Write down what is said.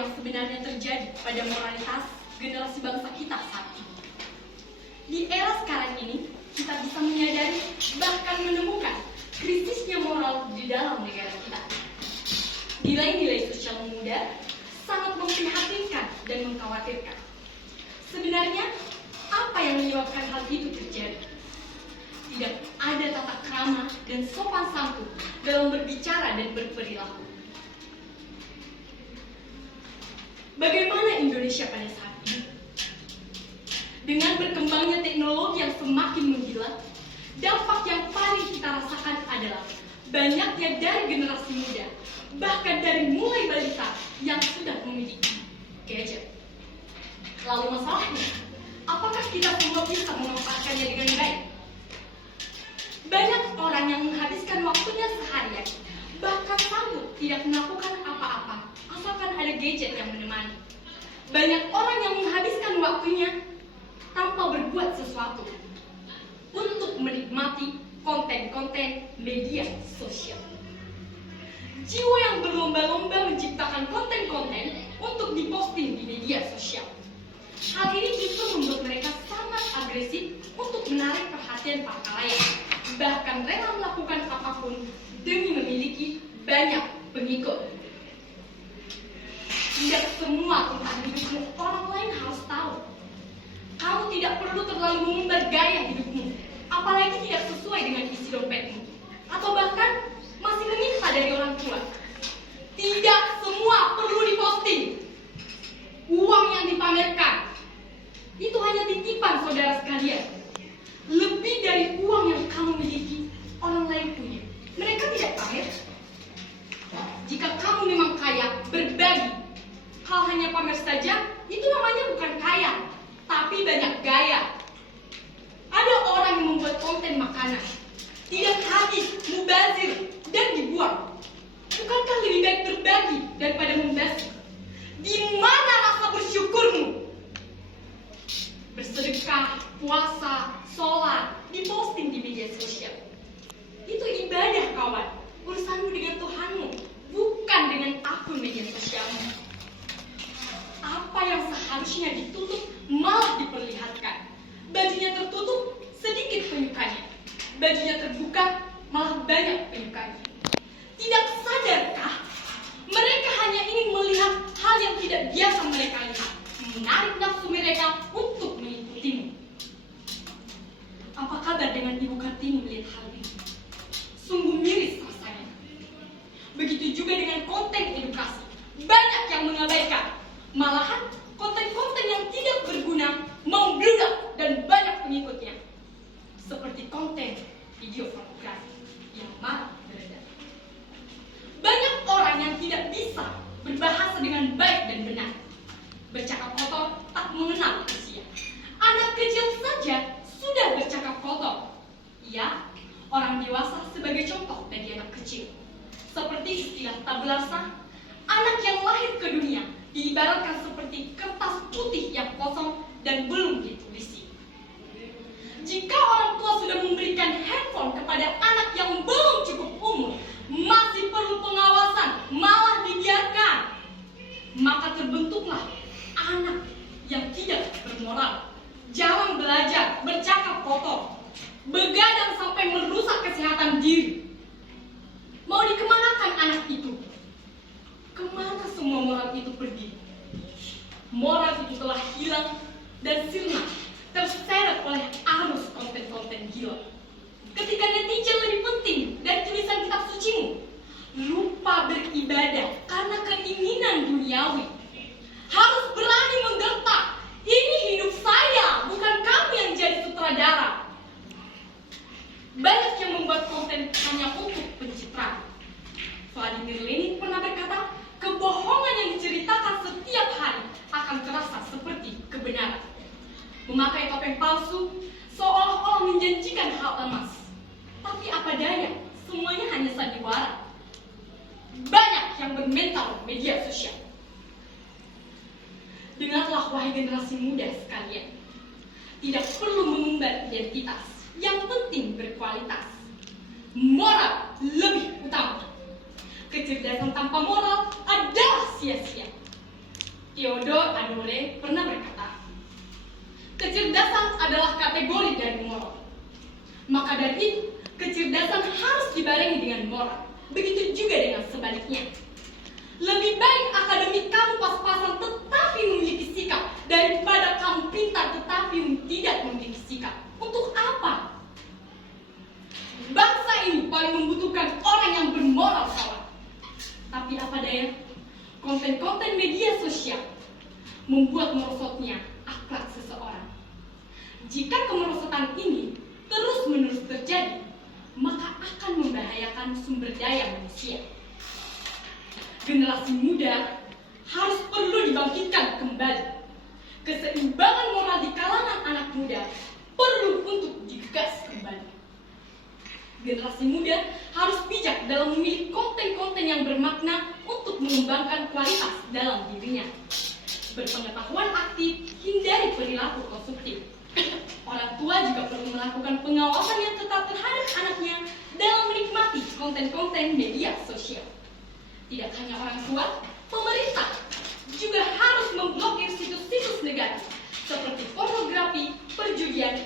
yang sebenarnya terjadi pada moralitas generasi bangsa kita saat ini. Di era sekarang ini, kita bisa menyadari bahkan menemukan krisisnya moral di dalam negara kita. Nilai-nilai sosial muda sangat memprihatinkan dan mengkhawatirkan. Sebenarnya, apa yang menyebabkan hal itu terjadi? Tidak ada tata krama dan sopan santun dalam berbicara dan berperilaku. Bagaimana Indonesia pada saat ini? Dengan berkembangnya teknologi yang semakin menggila, dampak yang paling kita rasakan adalah banyaknya dari generasi muda, bahkan dari mulai balita yang sudah memiliki gadget. Lalu masalahnya, apakah kita semua bisa memanfaatkannya dengan baik? Banyak orang yang menghabiskan waktunya seharian, bahkan sanggup tidak melakukan apa-apa, asalkan ada gadget yang menemani. Banyak orang yang menghabiskan waktunya tanpa berbuat sesuatu untuk menikmati konten-konten media sosial. Jiwa yang berlomba-lomba menciptakan konten-konten untuk diposting di media sosial. Hal ini justru membuat mereka sangat agresif untuk menarik perhatian para khalayak, bahkan rela melakukan apapun demi memiliki banyak pengikut. Tidak semua tentang hidupmu orang lain harus tahu. Kamu tidak perlu terlalu mengumbar gaya hidupmu, apalagi tidak sesuai dengan isi dompetmu, atau bahkan masih meminta dari orang tua. Tidak semua perlu diposting. Uang yang dipamerkan itu hanya titipan saudara sekalian. Lebih dari uang yang kamu miliki, orang lain punya. Mereka tidak pamer. Jika kamu memang kaya, berbagi. Hal hanya pamer saja, itu namanya bukan kaya, tapi banyak gaya. Ada orang yang membuat konten makanan, tidak habis, mubazir, dan dibuang. Bukankah lebih baik berbagi daripada membazir? Di mana rasa bersyukurmu? Bersedekah, puasa, sholat, diposting di media sosial. Itu ibadah, kawan. Urusanmu dengan Tuhanmu, bukan dengan akun media sosialmu. Apa yang seharusnya ditutup malah diperlihatkan. Bajunya tertutup, sedikit penyukanya. Bajunya terbuka, malah banyak penyukanya. Tidak sadarkah? Mereka hanya ingin melihat hal yang tidak biasa mereka lihat, menarik nafsu mereka untuk mengikutimu. Apa kabar dengan Ibu Kartini melihat hal ini? Sungguh miris rasanya. Begitu juga dengan konten edukasi. Banyak yang mengabaikan. Malahan konten-konten yang tidak berguna membludak dan banyak pengikutnya. Seperti konten video pornografi yang marak beredar. Banyak orang yang tidak bisa berbahasa dengan baik dan benar. Bercakap kotor tak mengenal usia. Anak kecil saja sudah bercakap kotor. Ya, orang dewasa sebagai contoh bagi anak kecil. Seperti istilah tabula rasa, anak yang lahir ke dunia diibaratkan seperti kertas putih yang kosong dan belum ditulisi. Jika orang tua sudah memberikan handphone kepada anak yang belum cukup umur, masih perlu pengawasan, malah dibiarkan, maka terbentuklah anak yang tidak bermoral, jarang belajar, bercakap kotor, begadang sampai merusak kesehatan diri. Mau dikemanakan anak itu? Kemana semua moral itu pergi? Moral itu telah hilang dan sirna, terseret oleh arus konten-konten gila. Ketika netizen lebih penting dari tulisan kitab sucimu, lupa beribadah karena keinginan duniawi. Harus berani menggertak, ini hidup saya, bukan kamu yang jadi sutradara. Banyak yang membuat konten hanya untuk pencitraan. Vladimir Lenin pernah berkata, kebohongan yang diceritakan setiap hari akan terasa seperti kebenaran. Memakai topeng palsu seolah-olah menjanjikan hal emas. Tapi apa daya, semuanya hanya sandiwara. Banyak yang bermental media sosial. Dengarlah wahai generasi muda sekalian. Tidak perlu mengumbar identitas, yang penting berkualitas. Moral lebih utama. Kecerdasan tanpa moral adalah sia-sia. Theodore Adorno pernah berkata, kecerdasan adalah kategori dari moral. Maka dari itu, kecerdasan harus dibarengi dengan moral. Begitu juga dengan sebaliknya. Lebih baik akademik kamu pas-pasan tetapi memiliki sikap daripada kamu pintar tetapi tidak memiliki sikap. Untuk apa? Bangsa ini paling membutuhkan orang yang bermoral, kawan. Tapi apa daya, konten-konten media sosial membuat merosotnya akhlak seseorang. Jika kemerosotan ini terus-menerus terjadi, maka akan membahayakan sumber daya manusia. Generasi muda harus perlu dibangkitkan kembali. Keseimbangan moral di kalangan anak muda perlu untuk digas kembali. Generasi muda harus bijak dalam memilih konten-konten yang bermakna untuk mengembangkan kualitas dalam dirinya. Berpengetahuan aktif, hindari perilaku konsumtif. Orang tua juga perlu melakukan pengawasan yang ketat terhadap anaknya dalam menikmati konten-konten media sosial. Tidak hanya orang tua, pemerintah juga harus memblokir situs-situs negatif seperti pornografi, perjudian,